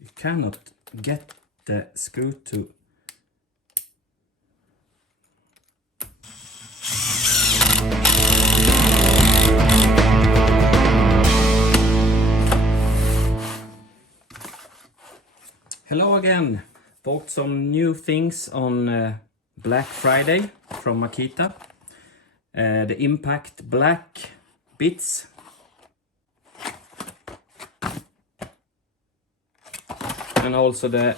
You cannot get the screw to Hello again. Bought some new things on Black Friday from Makita. The Impact Black bits. And also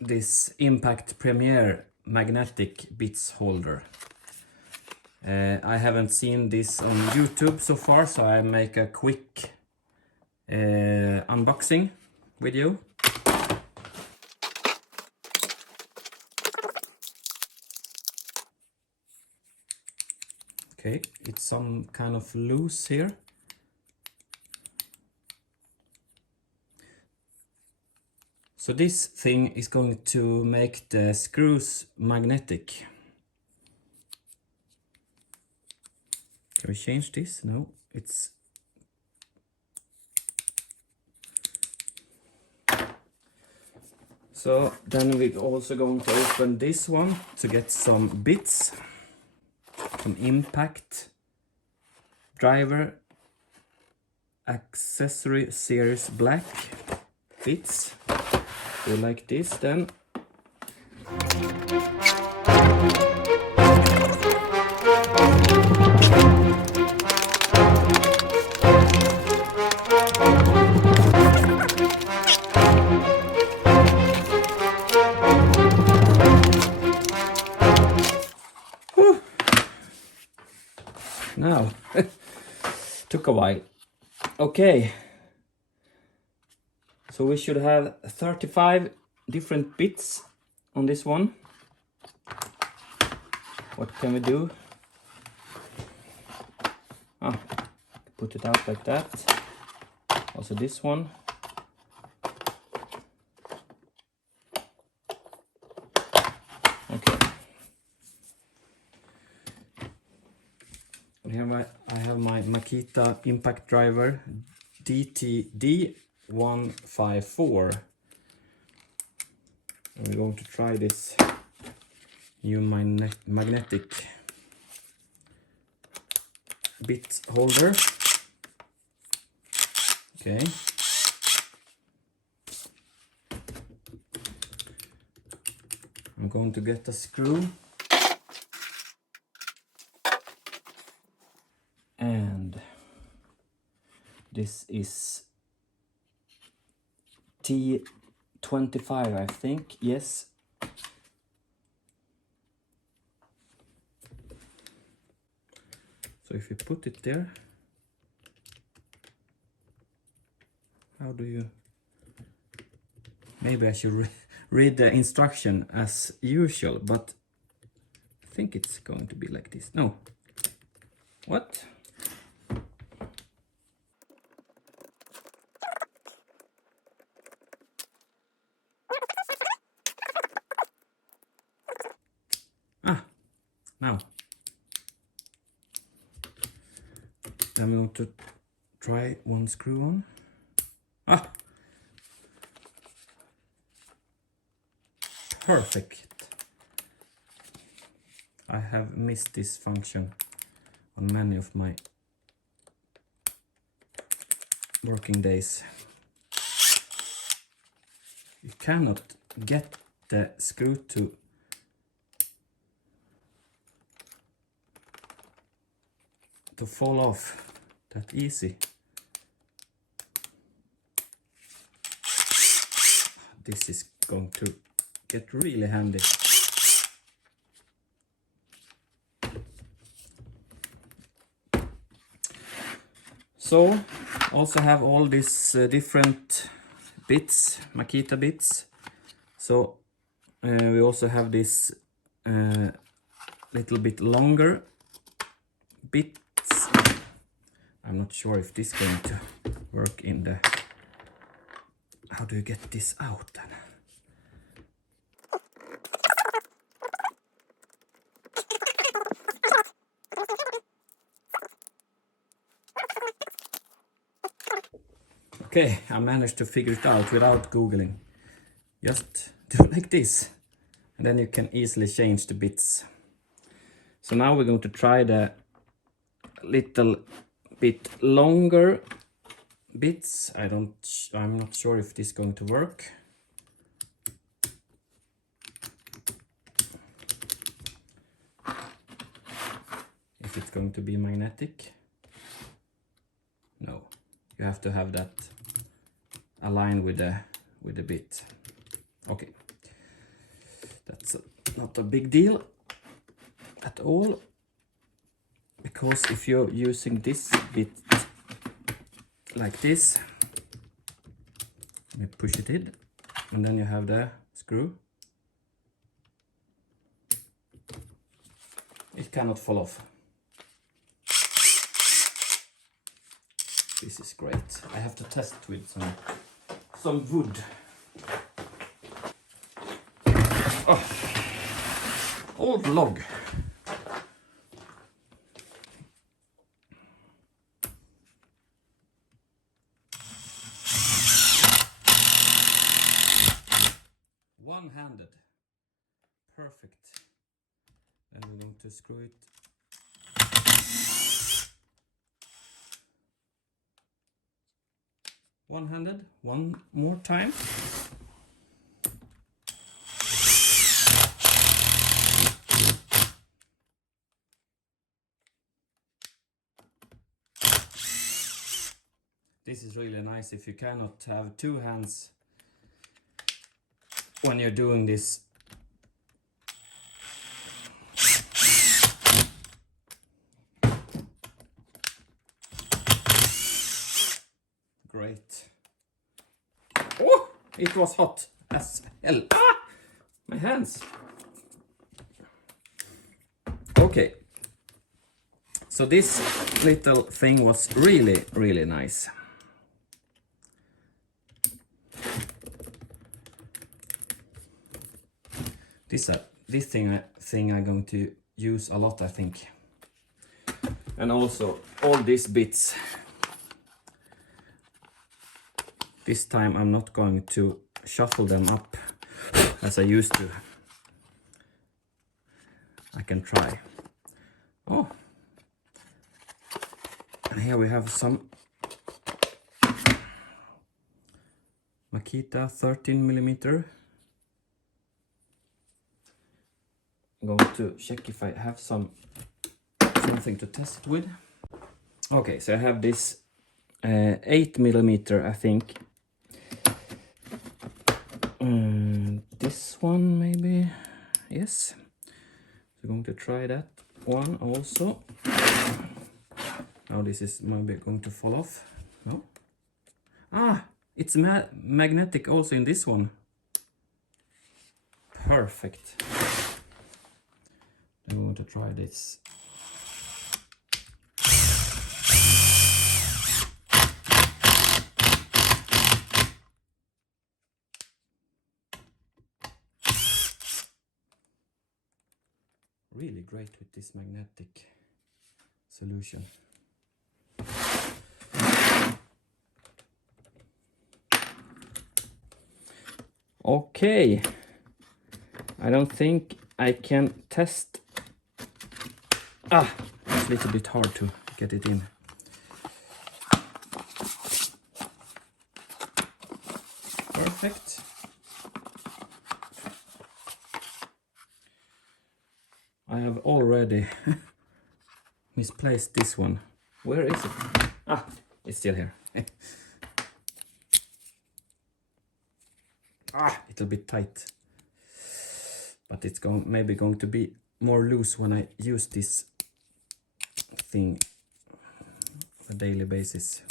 this Impact Premier magnetic bits holder. I haven't seen this on YouTube so far, so I make a quick unboxing video. Okay, it's some kind of loose here. So this thing is going to make the screws magnetic. Can we change this? No, it's... So then we're also going to open this one to get some bits. Some Impact driver accessory series black bits. Go like this then. Now, took a while. Okay, so we should have 35 different bits on this one. What can we do? Put it out like that. Also this one. Okay. Here I have my Makita impact driver DTD154. We're going to try this new magnetic bit holder. Okay. I'm going to get a screw. And this is T25, I think. Yes. So if you put it there, how do you... Maybe I should read the instruction as usual, but I think it's going to be like this. No. What? Now. I'm going to try one screw on. Perfect. I have missed this function on many of my working days. You cannot get the screw to fall off that easy. This is going to get really handy. So also have all these different bits, Makita bits. So we also have this little bit longer bits. I'm not sure if this is going to work in the... How do you get this out then? Okay, I managed to figure it out without googling. Just do like this, and then you can easily change the bits. So now we're going to try the little bit longer bits. I'm not sure if this is going to work. If it's going to be magnetic. No, you have to have that aligned with the bit. Okay, that's not a big deal at all, because if you're using this bit like this, you push it in, and then you have the screw. It cannot fall off. This is great. I have to test with some wood. Oh, old log. One-handed. Perfect. Then we're going to screw it. One-handed, one more time. This is really nice if you cannot have two hands when you're doing this. Great. Oh, it was hot as hell. Ah, my hands. Okay. So this little thing was really, really nice. This thing I'm going to use a lot, I think. And also all these bits. This time I'm not going to shuffle them up as I used to. I can try. Oh, and here we have some Makita 13mm. I'm going to check if I have something to test it with. Okay, so I have this 8mm, I think. This one maybe, yes. So I'm going to try that one also. Now this is maybe going to fall off. No? Ah, it's magnetic also in this one. Perfect. I'm going to try this. Really great with this magnetic solution. Okay, I don't think I can test. Ah, it's a little bit hard to get it in. Perfect. I have already misplaced this one. Where is it? Ah, it's still here. Ah, it'll be tight. But it's maybe going to be more loose when I use this thing on a daily basis.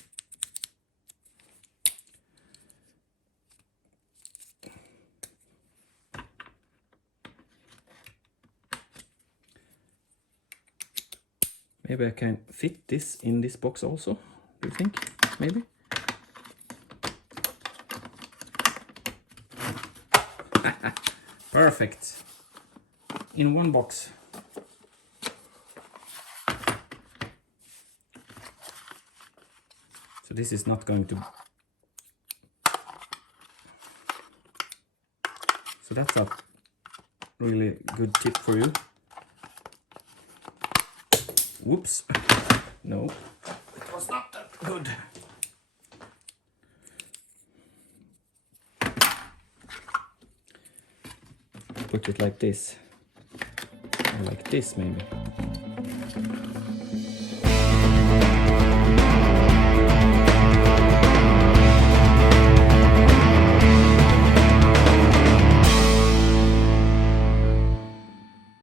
Maybe I can fit this in this box also. Do you think? Maybe? Perfect. In one box. So this is not going to So that's a really good tip for you. Whoops. No, it was not that good. Put it like this. Or like this maybe.